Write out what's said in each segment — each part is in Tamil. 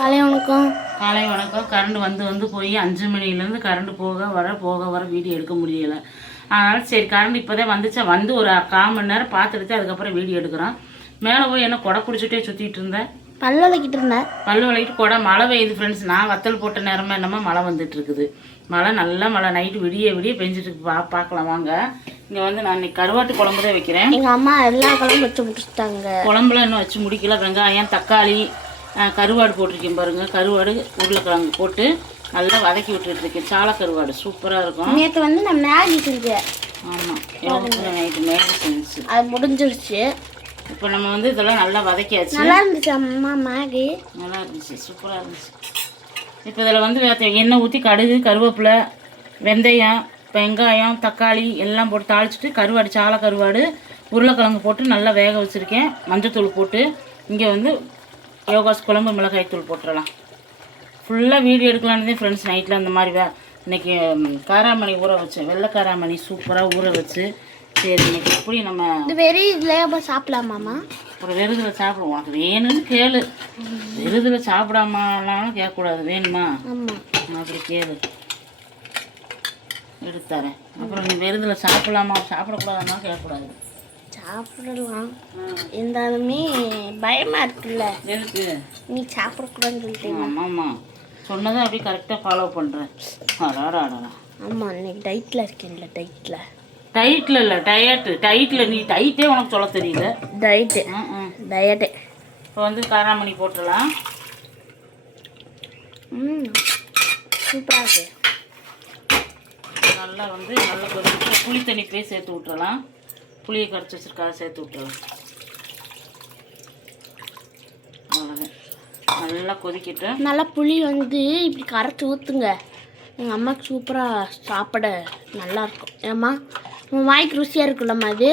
காலை வணக்கம். காலை வணக்கம். கரண்ட் வந்து போய் 5 மணிலேருந்து கரண்ட் போக வர வீடியோ எடுக்க முடியலை. அதனால் சரி கரண்ட் இப்போதே வந்துச்சா வந்து ஒரு 1/4 மணி நேரம் பார்த்துட்டு அதுக்கப்புறம் வீடியோ எடுக்கிறோம். மேலே போய் என்ன கொடை பிடிச்சிட்டே சுற்றிட்டு இருந்தேன். பல்லு விளக்கிட்டு இருந்தேன். பல்லு விளக்கிட்டு கொடை மழை பெய்யுது ஃப்ரெண்ட்ஸ். நான் வத்தல் போட்ட நேரமாக என்னமோ மழை வந்துட்டு இருக்குது. நல்ல மழை நைட்டு விடிய பெஞ்சிட்டு இருக்கு. பார்க்கலாம் வாங்க. இங்கே வந்து நான் இன்னைக்கு கருவாட்டு குழம்பு தான் வைக்கிறேன். எங்கள் அம்மா எல்லா குழம்பு வச்சு முடிச்சுட்டாங்க. குழம்புலாம் இன்னும் வச்சு முடிக்கல. வெங்காயம் தக்காளி கருவாடு போட்டிருக்கேன் பாருங்கள். கருவாடு உருளைக்கிழங்கு போட்டு நல்லா வதக்கி விட்டுருக்கேன். சாலை கருவாடு சூப்பராக இருக்கும். நேற்று வந்து நான் மேகி செஞ்சேன். ஆமாம் நைட்டு மேகி செஞ்சிச்சு. அது முடிஞ்சிருச்சு. இப்போ நம்ம வந்து இதெல்லாம் நல்லா வதக்கியாச்சு. நல்லா இருந்துச்சு அம்மா மேகி. நல்லா இருந்துச்சு, சூப்பராக இருந்துச்சு. இப்போ இதில் வந்து எண்ணெய் ஊற்றி கடுகு கருவேப்பிலை வெந்தயம் வெங்காயம் தக்காளி எல்லாம் போட்டு தாளிச்சிட்டு கருவாடு சாலை கருவாடு உருளைக்கிழங்கு போட்டு நல்லா வேக வச்சுருக்கேன். மஞ்சத்தூள் போட்டு இங்கே வந்து யோகாஸ் குழம்பு மிளகாய் தூள் போட்டுடலாம். ஃபுல்லாக வீடியோ எடுக்கலான்னு ஃப்ரெண்ட்ஸ். நைட்டில் அந்த மாதிரி இன்றைக்கி காராமணி ஊற வச்சேன். வெள்ளை காராமணி சூப்பராக ஊற வச்சு சரி இன்னைக்கு எப்படி நம்ம வெறும் இதில் சாப்பிடலாமாம்மா? ஒரு வெறுதில் சாப்பிடுவோம். உனக்கு வேணும்னு கேளு. வெறுதில் சாப்பிடாமலாம் கேட்கக்கூடாது. வேணுமா? ஆமாம் அப்படி கேளு, எடுத்துறேன். அப்புறம் நீ வெறுதில் சாப்பிடலாமா சாப்பிடக்கூடாதுன்னா கேட்கக்கூடாது. சாப்பிடலாம் இருந்தாலுமே பயமாக இருக்குல்ல. எதுக்கு நீ சாப்பிடக்கூடாதுன்னு சொல்லிட்டீங்க. ஆமாம் சொன்னதை அப்படியே கரெக்டாக ஃபாலோ பண்ணுறேன். அடாடா. ஆமாம் இன்னைக்கு டைட்டில் இருக்கேன்ல. டைட்டில் இல்லை டைட்டில் நீ டைட்டே உனக்கு சொல்ல தெரியல. டயட்டு. இப்போ வந்து காராமணி போட்டுடலாம். சூப்பராக இருக்கு. நல்லா கொதிச்சு புளி தண்ணி போய் சேர்த்து விட்டுறலாம். புளியை கரைச்சி வச்சுருக்காக சேர்த்து விட்டுறலாம். அவ்வளோதான். நல்லா கொதிக்கிட்டு நல்லா புளி வந்து இப்படி கரைச்சி ஊற்றுங்க. எங்கள் அம்மாவுக்கு சூப்பராக சாப்பிட நல்லாயிருக்கும். ஏம்மா உன் வாய்க்கு ருசியாக இருக்குல்லம்மா அது.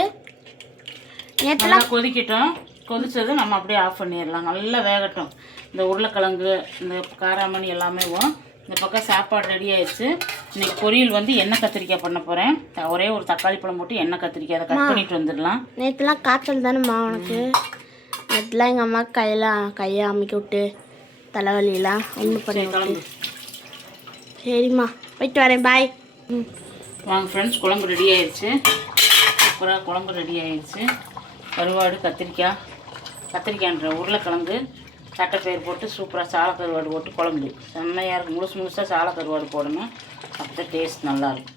நேற்றுலாம் கொதிக்கட்டும். கொதிச்சது நம்ம அப்படியே ஆஃப் பண்ணிடலாம். நல்லா வேகட்டும். இந்த உருளைக்கிழங்கு இந்த காராமணி எல்லாமே இந்த பக்கம் சாப்பாடு ரெடி ஆயிடுச்சு. இன்னைக்கு பொரியல் வந்து எண்ணெய் கத்திரிக்காய் பண்ண போகிறேன். ஒரே ஒரு தக்காளி பழம் போட்டு எண்ணெய் கத்திரிக்காய் அதை கட் பண்ணிட்டு வந்துடலாம். நேற்றுலாம் காய்ச்சல் தானேம்மா உனக்கு? நேற்றுலாம் எங்கள் அம்மா கையை அமுக்கி விட்டு தலைவலியெல்லாம் ஒன்றும் பண்ணி கிளம்பு. சரிம்மா போயிட்டு வரேன். பாய். வாங்க ஃப்ரெண்ட்ஸ், குழம்பு ரெடி ஆயிடுச்சு. சூப்பராக குழம்பு ரெடி ஆயிடுச்சு. கருவாடு கத்திரிக்காய்ன்ற உருளைக்கிழங்கு தட்டைப்பயிர் போட்டு சூப்பராக சாலை கருவாடு போட்டு குழம்பு செம்மையாக இருக்கும். முழுசாக சாலை கருவாடு போடணும். அப்போ டேஸ்ட் நல்லாயிருக்கும்.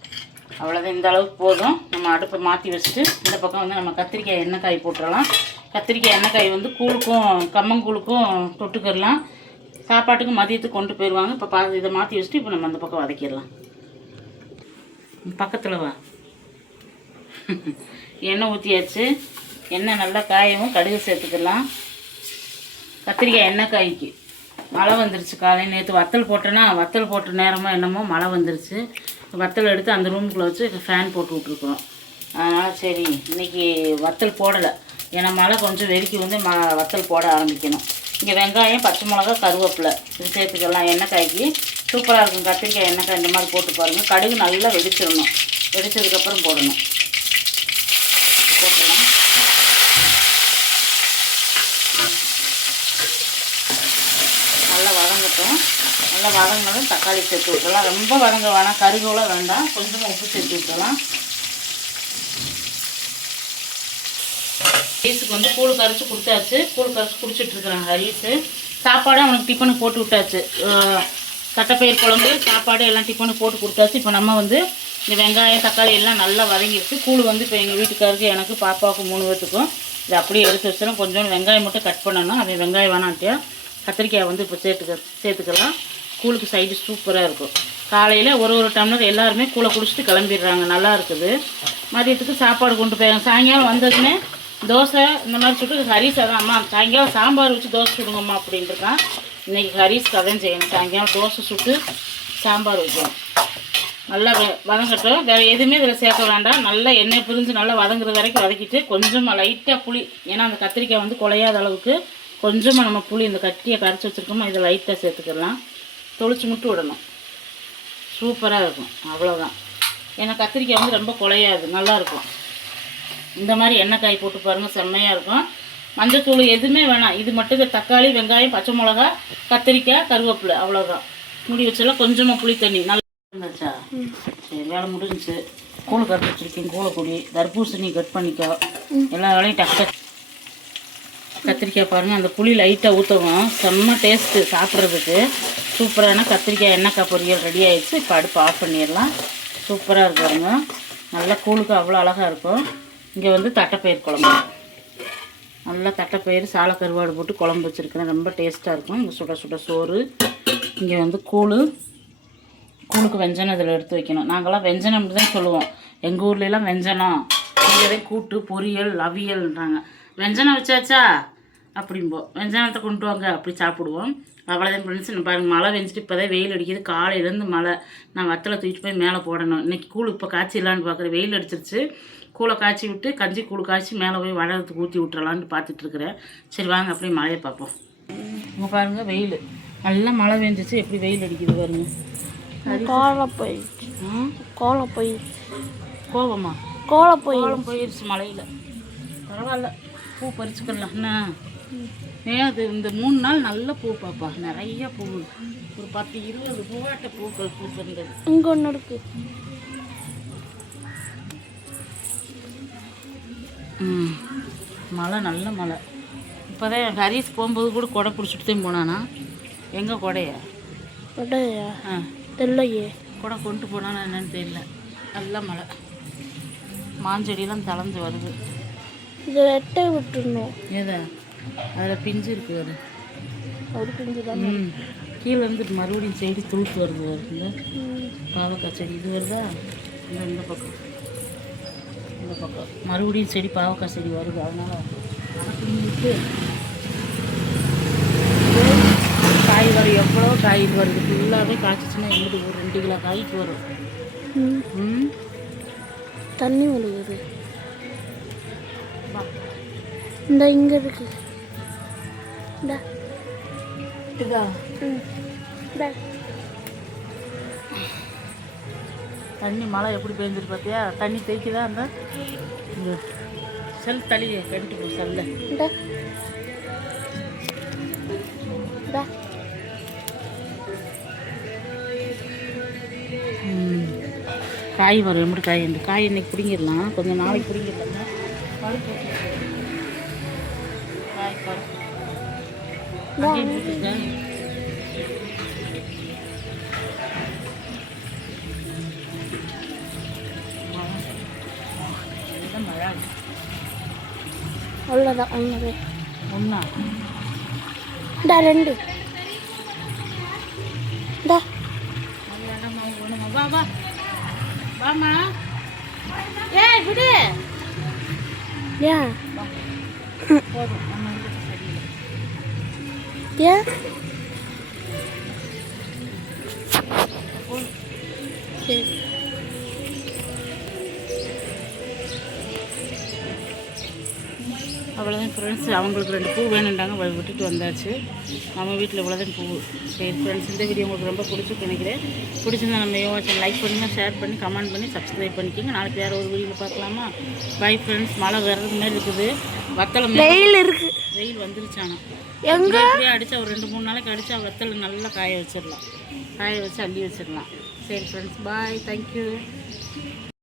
அவ்வளோதான். இந்த அளவுக்கு போதும். நம்ம அடுப்பை மாற்றி வச்சுட்டு இந்த பக்கம் வந்து நம்ம கத்திரிக்காய் எண்ணெய்க்காய் போட்டுடலாம். கத்திரிக்காய் எண்ணெய்க்காய் வந்து கூழுக்கும் கம்மங்கூழுக்கும் தொட்டுக்கிடலாம். சாப்பாட்டுக்கு மதியத்துக்கு கொண்டு போயிடுவாங்க. இப்போ இதை மாற்றி வச்சுட்டு இப்போ நம்ம அந்த பக்கம் வதக்கிடலாம். பக்கத்தில் வா. எண்ணெய் ஊற்றியாச்சு. எண்ணெய் நல்லா காயவும் கடுகு சேர்த்துக்கலாம். கத்திரிக்காய் எண்ணெய்க்காய்க்கு மழை வந்துருச்சு. காலையில் நேற்று வத்தல் போட்டேன்னா வத்தல் போட்ட நேரமாக என்னமோ மழை வந்துருச்சு. வத்தல் எடுத்து அந்த ரூமுக்குள்ளே வச்சு ஃபேன் போட்டு விட்ருக்குறோம். அதனால் சரி இன்றைக்கி வத்தல் போடலை. ஏன்னா மழை கொஞ்சம் வெறிக்கி வந்து வத்தல் போட ஆரம்பிக்கணும். இங்கே வெங்காயம் பச்சை மிளகா கருவேப்பிலை இது சேர்த்துக்கலாம். எண்ணெய்க்காய்க்கு சூப்பராக இருக்கும். கத்திரிக்காய் எண்ணெய்க்காய் இந்த மாதிரி போட்டு பாருங்கள். கடுகு நல்லா வெடிச்சிடணும். வெடிச்சதுக்கப்புறம் போடணும். போட்டுடலாம். நல்லா வதங்கட்டும். நல்லா வதங்கினதும் தக்காளி சேர்த்து விட்டுலாம். ரொம்ப வதங்க வேணாம், கருகோல வேண்டாம். கொஞ்சமாக உப்பு சேர்த்து விட்டுலாம். ஹரிஸுக்கு வந்து கூழ் கரைச்சி கொடுத்தாச்சு. கூழ் கரைச்சி குடிச்சிட்ருக்குறாங்க ஹரிஸு. சாப்பாடு அவனுக்கு டிஃபனுக்கு போட்டு விட்டாச்சு. தட்டைப்பயிர் குழம்பு சாப்பாடு எல்லாம் டிஃபனுக்கு போட்டு கொடுத்தாச்சு. இப்போ நம்ம வந்து இந்த வெங்காயம் தக்காளி எல்லாம் நல்லா வதங்கிடுச்சு. கூழ் வந்து இப்போ எங்கள் வீட்டுக்காருக்கு எனக்கு பாப்பாவுக்கு 3 பேர்த்துக்கும் இதை அப்படியே எடுத்து வச்சிடும். கொஞ்சோண்டு வெங்காயம் மட்டும் கட் பண்ணணும். அது வெங்காயம் வேணான்ட்டியா கத்திரிக்காய் வந்து இப்போ சேர்த்துக்கலாம். கூழுக்கு சைடு சூப்பராக இருக்கும். காலையில் ஒரு டம்ளர் எல்லாருமே கூழை குடிச்சிட்டு கிளம்பிடுறாங்க. நல்லா இருக்குது. மதியத்துக்கு சாப்பாடு கொண்டு போய் சாயங்காலம் வந்ததுமே தோசை இந்த மாதிரி சுட்டு ஹரிஸ் அதான் அம்மா சாயங்காலம் சாம்பார் வச்சு தோசை சுடுங்கம்மா அப்படின்ட்டுருக்கான். இன்றைக்கி ஹரிஸ்க்கு அதான் செய்யணும். சாயங்காலம் தோசை சுட்டு சாம்பார் வைக்கணும். நல்லா வதங்கட்டும். வேறு எதுவுமே இதில் சேர்க்க வேண்டாம். நல்லா எண்ணெய் பிரிஞ்சு நல்லா வதங்குற வரைக்கும் வதக்கிட்டு கொஞ்சமாக லைட்டாக புளி, ஏன்னா அந்த கத்திரிக்காய் வந்து குலையாத அளவுக்கு கொஞ்சமாக நம்ம புளி இந்த கட்டியை கரைச்சி வச்சுருக்கோமோ இதை லைட்டாக சேர்த்துக்கலாம். தொளிச்சு மட்டும் விடணும். சூப்பராக இருக்கும். அவ்வளோதான். ஏன்னா கத்திரிக்காய் வந்து ரொம்ப குலையாது, நல்லாயிருக்கும். இந்த மாதிரி எண்ணெய்க்காய் போட்டு பாருங்கள், செம்மையாக இருக்கும். மஞ்சத்தூள் எதுவுமே வேணாம். இது மட்டும் தக்காளி, வெங்காயம், பச்சை மிளகா, கத்திரிக்காய், கருவேப்பிலை, அவ்வளோதான். மூடி வச்செல்லாம் கொஞ்சமாக புளி தண்ணி நல்லா இருந்துச்சா. சரி, வேலை முடிஞ்சிச்சு. கூழ் கரைச்சி வச்சுருக்கேன். கூழப்பொடி, தர்பூசணி கட் பண்ணிக்கோ. எல்லா வேலையும் டக்கு கத்திரிக்காய் பாருங்கள், அந்த புளி லைட்டாக ஊற்றவும் செம்ம டேஸ்ட்டு சாப்பிட்றதுக்கு. சூப்பரான கத்திரிக்காய் எண்ணெய்க்காய் பொரியல் ரெடி ஆகிடுச்சு. இப்போ அடுப்பு ஆஃப் பண்ணிடலாம். சூப்பராக இருக்கு பாருங்க. நல்லா கூழுக்கு அவ்வளோ அழகாக இருக்கும். இங்கே வந்து தட்டைப்பயிர் குழம்பு, நல்லா தட்டைப்பயிர் சாலை கருவாடு போட்டு குழம்பு வச்சுருக்கிறேன். ரொம்ப டேஸ்ட்டாக இருக்கும். இங்கே சுட சுட சோறு. இங்கே வந்து கூழுக்கு வெஞ்சனம் இதில் எடுத்து வைக்கணும். நாங்கள்லாம் வெஞ்சனம் தான் சொல்லுவோம். எங்கள் ஊர்லெலாம் வெஞ்சனம், இங்கே கூட்டு, பொரியல், அவியல்ன்றாங்க. வெஞ்சனம் வச்சாச்சா அப்படிம்போம். வெஞ்சனத்தை கொண்டு வாங்க அப்படி சாப்பிடுவோம். அவ்வளோதான் ஃப்ரெண்ட்ஸ். பாருங்கள், மழை வெஞ்சிட்டு இப்போ தான் வெயில் அடிக்குது. காலையிலேருந்து மழை. நான் வத்தலை தூக்கிட்டு போய் மேலே போடணும். இன்றைக்கி கூழ் இப்போ காய்ச்சிடலான்னு பார்க்குறேன். வெயில் அடிச்சிருச்சு. கூழை காய்ச்சி விட்டு கஞ்சி கூழ் காய்ச்சி மேலே போய் வடகத்துக்கு ஊற்றி விட்டுறலான்னு பார்த்துட்ருக்குறேன். சரி வாங்க அப்படியே மழையை பார்ப்போம். இங்கே பாருங்கள், வெயில் நல்லா மழை பெஞ்சிச்சு. எப்படி வெயில் அடிக்குது பாருங்கள். கோலம் போயிடுச்சு. கோலம் போயிடுச்சு. கோவமா? கோலம் போயிடுச்சு மழையில். பரவாயில்ல, பூ பறிச்சுக்கலாம் என்ன. அது இந்த 3 நாள் நல்ல பூ பாப்பா, நிறைய பூ. ஒரு 10-20 பூவாட்ட பூக்கள் பூசிருந்தது. இங்கே ஒன்று இருக்கு. மழை, நல்ல மழை. இப்போ தான் ஹரிஸ் போகும்போது கூட கொடை பிடிச்சிட்டு தான் போனானா. எங்கே கொடையா? கொடையா? தெரியலையே. கொடை கொண்டு போனானா என்னன்னு தெரியல. நல்ல மழை. மாஞ்செடியெல்லாம் தளர்ந்து வருது. இதை வெட்ட விட்டுருணும். ஏதா அதில் பிஞ்சு இருக்குது. அது ஒரு பிஞ்சு தான். கீழே இருந்து மறுபடியும் செடி துளுத்து வருது. வருதுங்க பாவக்காய் செடி. இது வருதா? இந்த பக்கம், இந்த பக்கம் மறுபடியும் செடி பாவக்காய் செடி வருது. அதனால் பிஞ்சிட்டு காய் வரும். எவ்வளோ காய் வருது. ஃபுல்லாகவே காய்ச்சிச்சுன்னா எங்களுக்கு ஒரு 2 கிலோ காய்க்கு வரும். தண்ணி விழுகுது. இந்த இங்கே இருக்கு. இதா தண்ணி மழை எப்படி பெஞ்சிருக்கு பார்த்தியா? தண்ணி தேய்க்குதா? அந்த செல் தளியை கெடுத்து போ. செல்ல காய் வரும். எப்படி காய்? இந்த காய் இன்னைக்கு பிடிங்கிடலாம். கொஞ்சம் நாளைக்கு பிடிங்கிடலாம். பருப்பு காய் பருப்பு அவ்வளோதான். ஒன்று ஒன்றா? இந்தா 2. இந்தா வா வா வாமா. ஏ விடு. ஏன்? போதும். ஏன்? சரி. அவ்வளோதான் ஃப்ரெண்ட்ஸ். அவங்களுக்கு 2 பூ வேணுன்றாங்க, விட்டுட்டு வந்தாச்சு. நம்ம வீட்டில் இவ்வளோதான் பூ. சரி ஃப்ரெண்ட்ஸ், இந்த வீடியோ உங்களுக்கு ரொம்ப பிடிச்சிருக்கு நினைக்கிறேன். பிடிச்சிருந்தா நம்ம யோகாச்சன் லைக் பண்ணுங்கள், ஷேர் பண்ணி, கமெண்ட் பண்ணி, சப்ஸ்கிரைப் பண்ணிக்கோங்க. நாளைக்கு வேறு ஒரு வீடியோவில் பார்க்கலாமா? Bye friends. மழை வர்றதுக்கு மாதிரி இருக்குது. வத்தலை வெயில் இருக்குது. வெயில் வந்துருச்சானா? எங்கே அப்படியே அடித்தா ஒரு 2-3 நாளைக்கு அடித்தா வத்தலை நல்லா காய வச்சிடலாம். காய வச்சு அள்ளி வச்சிடலாம். சரி ஃப்ரெண்ட்ஸ், பாய். தேங்க்யூ.